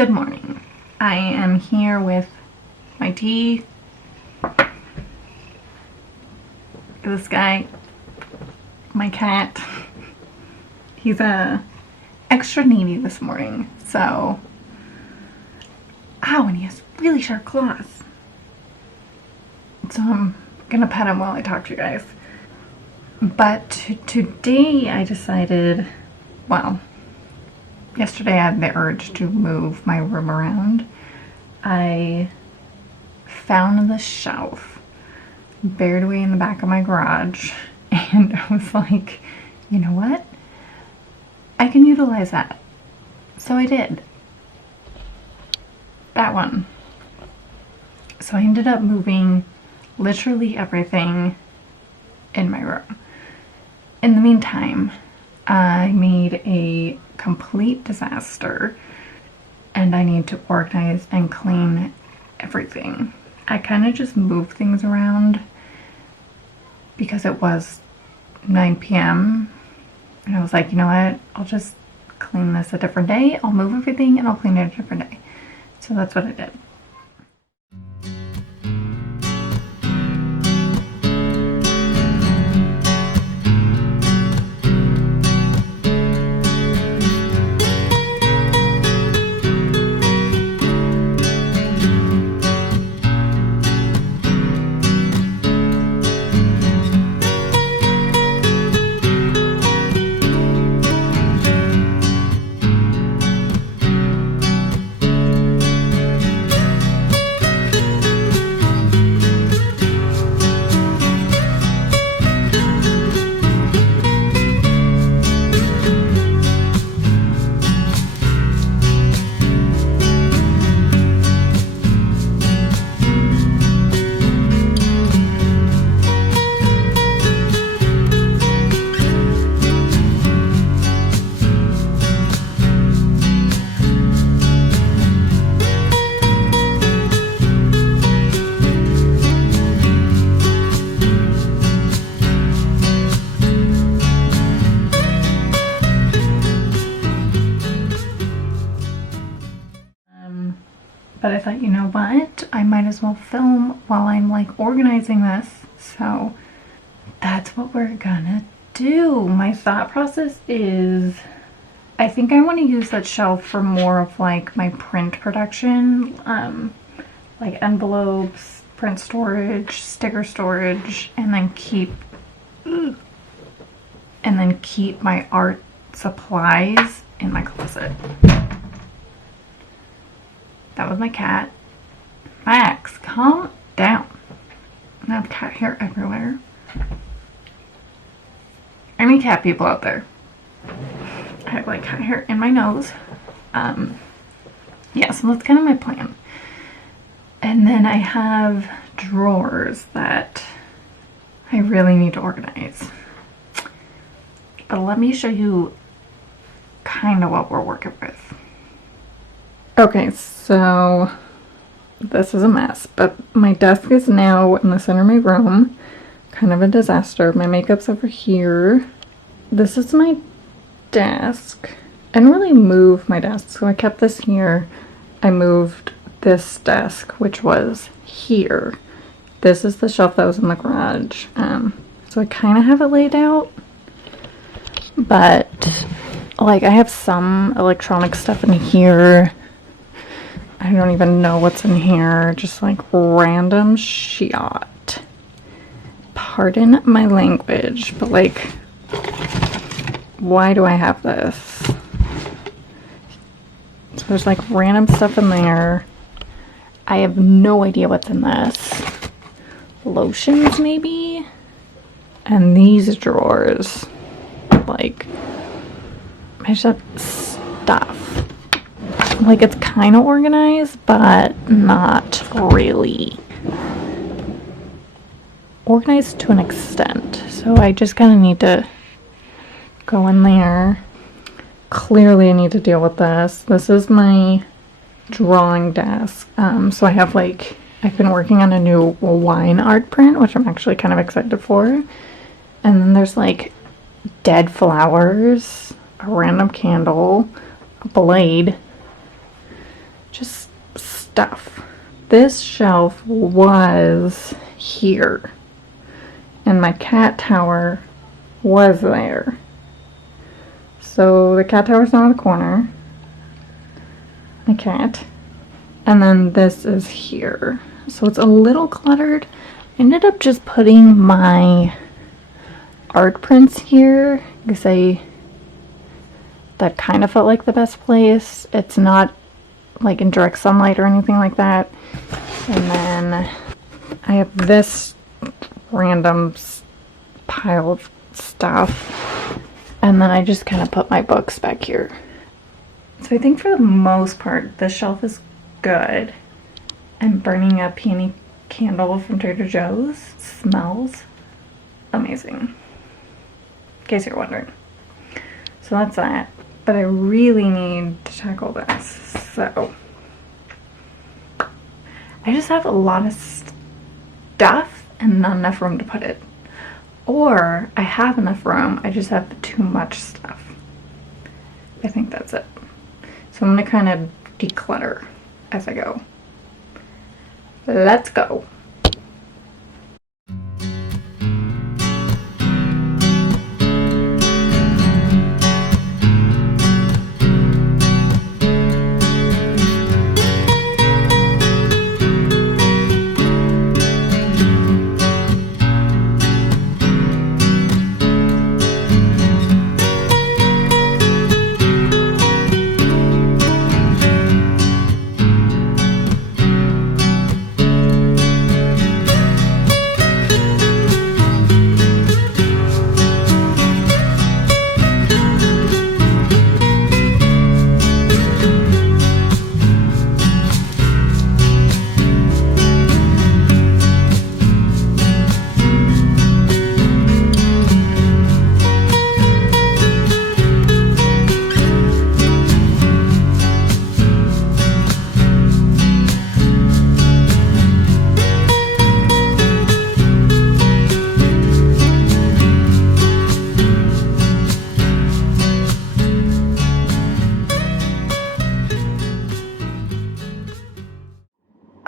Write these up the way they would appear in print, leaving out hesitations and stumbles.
Good morning. I am here with my tea. This guy, my cat, he's extra needy this morning, so and he has really sharp claws, so I'm gonna pet him while I talk to you guys. But today I decided, well, yesterday I had the urge to move my room around. I found this shelf buried away in the back of my garage, and I was like, you know what? I can utilize that. So I did. That one. So I ended up moving literally everything in my room. In the meantime, I made a complete disaster and I need to organize and clean everything. I kind of just moved things around because it was 9 p.m. and I was like, you know what, I'll just clean this a different day. I'll move everything and I'll clean it a different day. So that's what I did. But I thought, you know what? I might as well film while I'm like organizing this. So that's what we're gonna do. My thought process is, I think I want to use that shelf for more of like my print production, like envelopes, print storage, sticker storage, and then keep my art supplies in my closet. That was my cat. Max, calm down. I have cat hair everywhere. Any cat people out there? I have like cat hair in my nose. Yeah, so that's kind of my plan. And then I have drawers that I really need to organize. But let me show you kind of what we're working with. Okay, so this is a mess, but my desk is now in the center of my room. Kind of a disaster. My makeup's over here. This is my desk. I didn't really move my desk, so I kept this here. I moved this desk, which was here. This is the shelf that was in the garage. So I kind of have it laid out, but like I have some electronic stuff in here. I don't even know what's in here, just like random shit. Pardon my language, but like, why do I have this? So there's like random stuff in there. I have no idea what's in this. Lotions maybe? And these drawers, like, I just have stuff. Like, it's kind of organized, but not really. Organized to an extent. So I just kind of need to go in there. Clearly I need to deal with this. This is my drawing desk. So I have like, I've been working on a new wine art print, which I'm actually kind of excited for. And then there's like dead flowers, a random candle, a blade, just stuff. This shelf was here, and my cat tower was there. So the cat tower's now in the corner. My cat. And then this is here. So it's a little cluttered. I ended up just putting my art prints here because that kind of felt like the best place. It's not like in direct sunlight or anything like that. And then I have this random pile of stuff. And then I just kind of put my books back here. So I think for the most part, this shelf is good. I'm burning a peony candle from Trader Joe's. It smells amazing, in case you're wondering. So that's that. But I really need to tackle this. So I just have a lot of stuff and not enough room to put it. Or I have enough room, I just have too much stuff. I think that's it. So I'm gonna kind of declutter as I go. Let's go.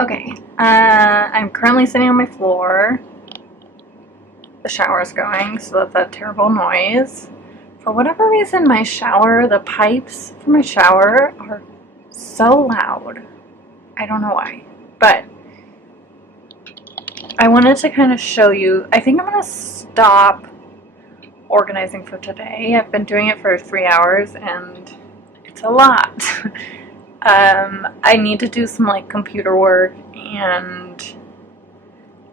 Okay, I'm currently sitting on my floor. The shower is going, so that's that terrible noise. For whatever reason, my shower, the pipes for my shower are so loud. I don't know why, but I wanted to kind of show you. I think I'm going to stop organizing for today. I've been doing it for 3 hours and it's a lot. I need to do some like computer work, and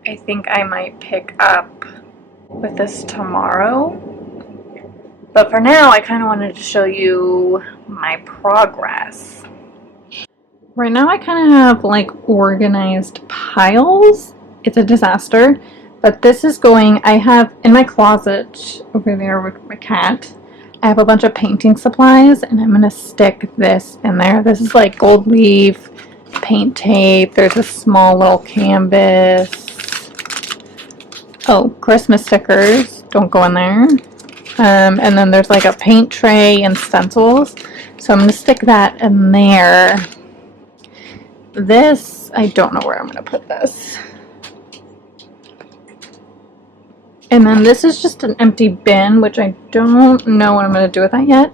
I think I might pick up with this tomorrow. But for now, I kind of wanted to show you my progress. Right now I kind of have like organized piles. It's a disaster, but this is going, I have in my closet over there with my cat, I have a bunch of painting supplies, and I'm going to stick this in there. This is like gold leaf, paint tape, there's a small little canvas. Oh, Christmas stickers, don't go in there. And then there's like a paint tray and stencils. So I'm going to stick that in there. This, I don't know where I'm going to put this. And then this is just an empty bin, which I don't know what I'm going to do with that yet.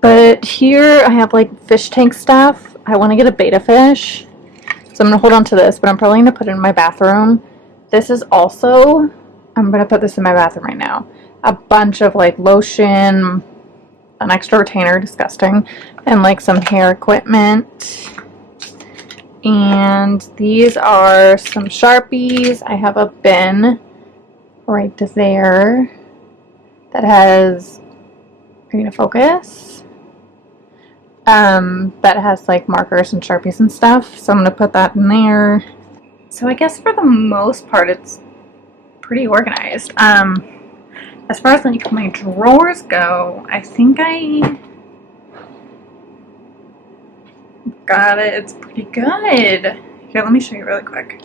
But here I have like fish tank stuff. I want to get a betta fish. So I'm going to hold on to this, but I'm probably going to put it in my bathroom. This is also, I'm going to put this in my bathroom right now. A bunch of like lotion, an extra retainer, disgusting, and like some hair equipment. And these are some Sharpies. I have a bin right there that has, are you gonna focus? That has like markers and Sharpies and stuff. So I'm gonna put that in there. So I guess for the most part it's pretty organized. As far as like my drawers go, I think I got it. It's pretty good. Here, let me show you really quick.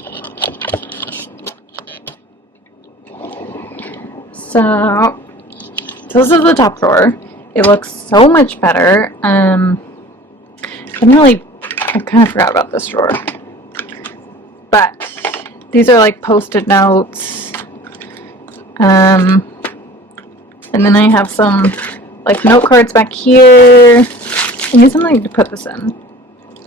So this is the top drawer. It looks so much better. I I kind of forgot about this drawer. But these are like post-it notes. And then I have some like note cards back here. I need something to put this in.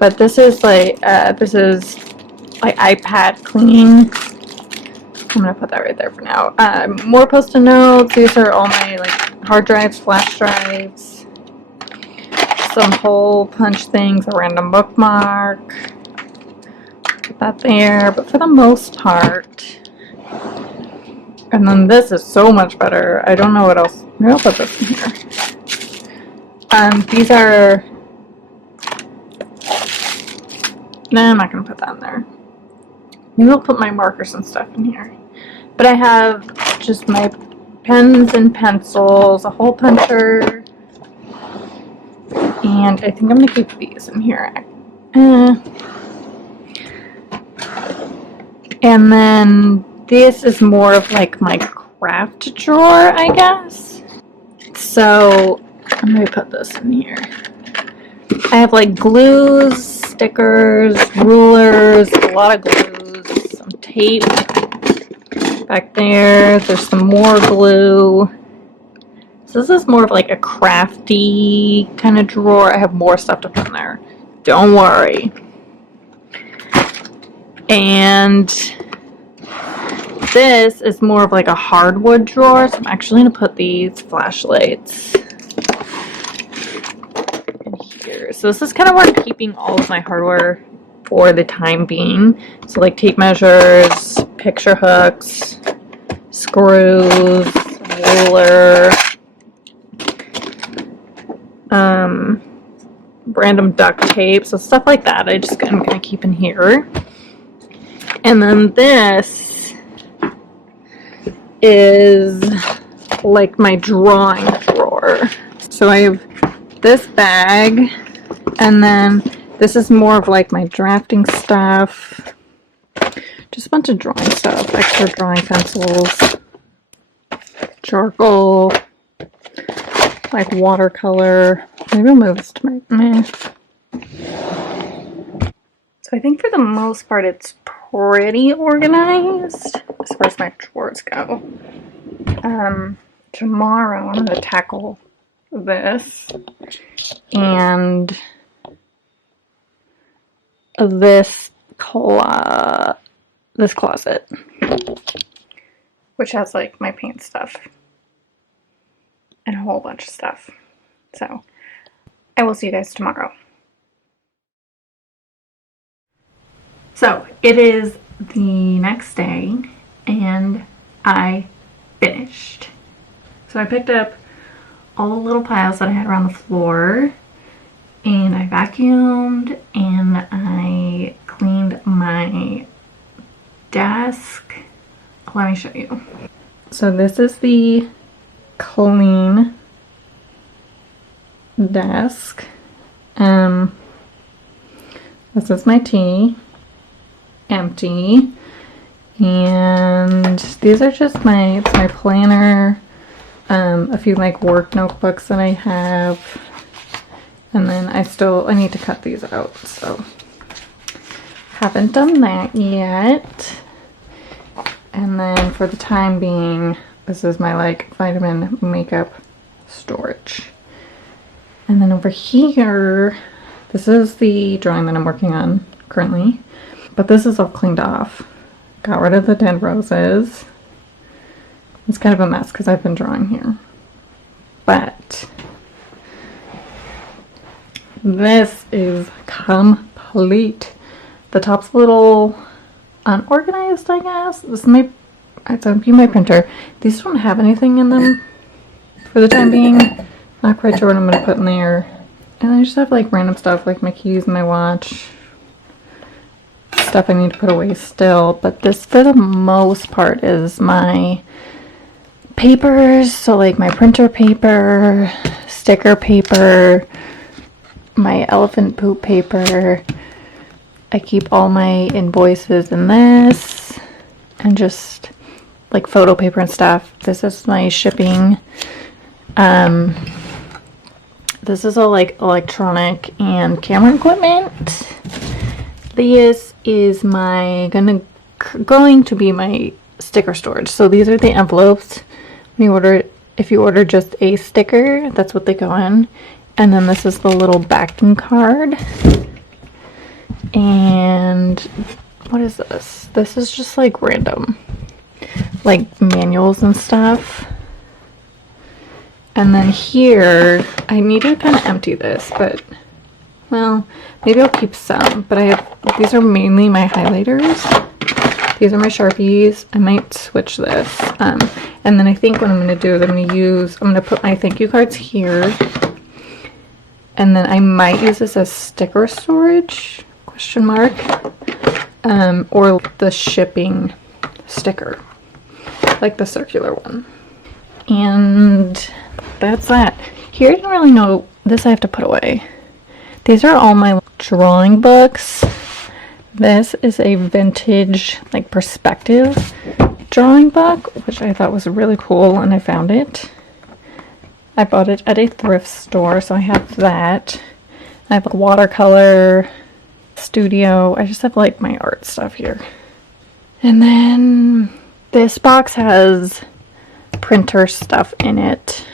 But this is like iPad cleaning. I'm gonna put that right there for now. More post-it notes. These are all my like hard drives, flash drives, some hole punch things, a random bookmark. Put that there, but for the most part. And then this is so much better. I don't know what else. Maybe I'll put this in here. These are. No, I'm not gonna put that in there. Maybe I'll put my markers and stuff in here. But I have just my pens and pencils, a hole puncher, and I think I'm gonna keep these in here. And then this is more of like my craft drawer, I guess. So I'm gonna put this in here. I have like glues, stickers, rulers, a lot of glues, some tape back there. There's some more glue. So this is more of like a crafty kind of drawer. I have more stuff to put in there. Don't worry. And this is more of like a hardwood drawer. So I'm actually going to put these flashlights in here. So this is kind of where I'm keeping all of my hardware for the time being. So like tape measures, picture hooks, screws, ruler, random duct tape, so stuff like that I'm gonna keep in here. And then this is like my drawing drawer. So I have this bag, and then this is more of like my drafting stuff. Just a bunch of drawing stuff, extra drawing pencils, charcoal, like watercolor. Maybe I'll move this to my... So I think for the most part it's pretty organized as far as my drawers go. Tomorrow I'm going to tackle this and this closet, which has like my paint stuff and a whole bunch of stuff. So I will see you guys tomorrow. So it is the next day and I finished. So I picked up all the little piles that I had around the floor, and I vacuumed and I cleaned my desk. Let me show you. So this is the clean desk. This is my tea, empty, and these are just my planner, a few like work notebooks that I have, and then I need to cut these out, so haven't done that yet. And then for the time being, this is my like vitamin makeup storage. And then over here, this is the drawing that I'm working on currently, but this is all cleaned off. Got rid of the dead roses. It's kind of a mess because I've been drawing here. But this is complete. The top's a little unorganized, I guess. It's gonna be my printer. These don't have anything in them for the time being. Not quite sure what I'm gonna put in there. And I just have like random stuff like my keys, my watch, stuff I need to put away still. But this for the most part is my papers. So like my printer paper, sticker paper, my elephant poop paper. I keep all my invoices in this, and just like photo paper and stuff. This is my shipping. This is all like electronic and camera equipment. this is going to be my sticker storage. So these are the envelopes when you order. If you order just a sticker, that's what they go in. And then this is the little backing card. And what is this? This is just like random, like manuals and stuff. And then here, I need to kind of empty this, but well, maybe I'll keep some. But these are mainly my highlighters. These are my Sharpies. I might switch this. And then I think what I'm going to do is I'm going to put my thank you cards here. And then I might use this as sticker storage, question mark, or the shipping sticker, like the circular one. And that's that. Here I don't really know, this I have to put away. These are all my drawing books. This is a vintage, like, perspective drawing book, which I thought was really cool, and I found it. I bought it at a thrift store, so I have that. I have a watercolor studio. I just have, like, my art stuff here. And then this box has printer stuff in it.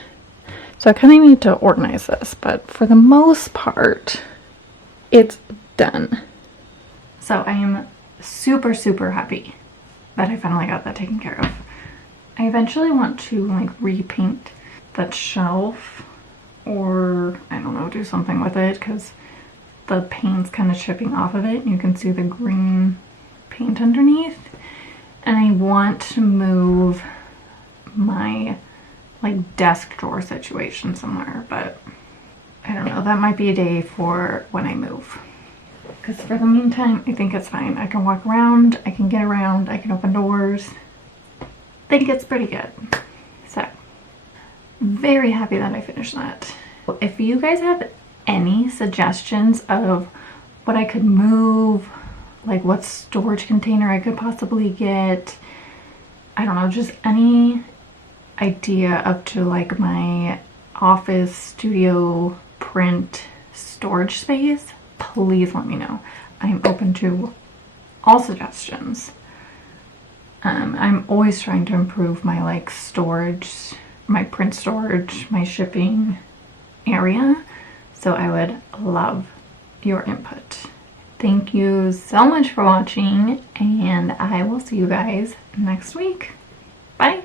So I kind of need to organize this, but for the most part, it's done. So I am super, super happy that I finally got that taken care of. I eventually want to like repaint that shelf, or I don't know, do something with it because the paint's kind of chipping off of it. You can see the green paint underneath. And I want to move my like desk drawer situation somewhere, but I don't know, that might be a day for when I move. Because for the meantime, I think it's fine. I can walk around, I can get around, I can open doors. I think it's pretty good. So, very happy that I finished that. If you guys have any suggestions of what I could move, like what storage container I could possibly get, I don't know, just any idea up to like my office, studio, print, storage space, please let me know. I'm open to all suggestions. I'm always trying to improve my like storage, my print storage, my shipping area. So I would love your input. Thank you so much for watching, and I will see you guys next week. Bye.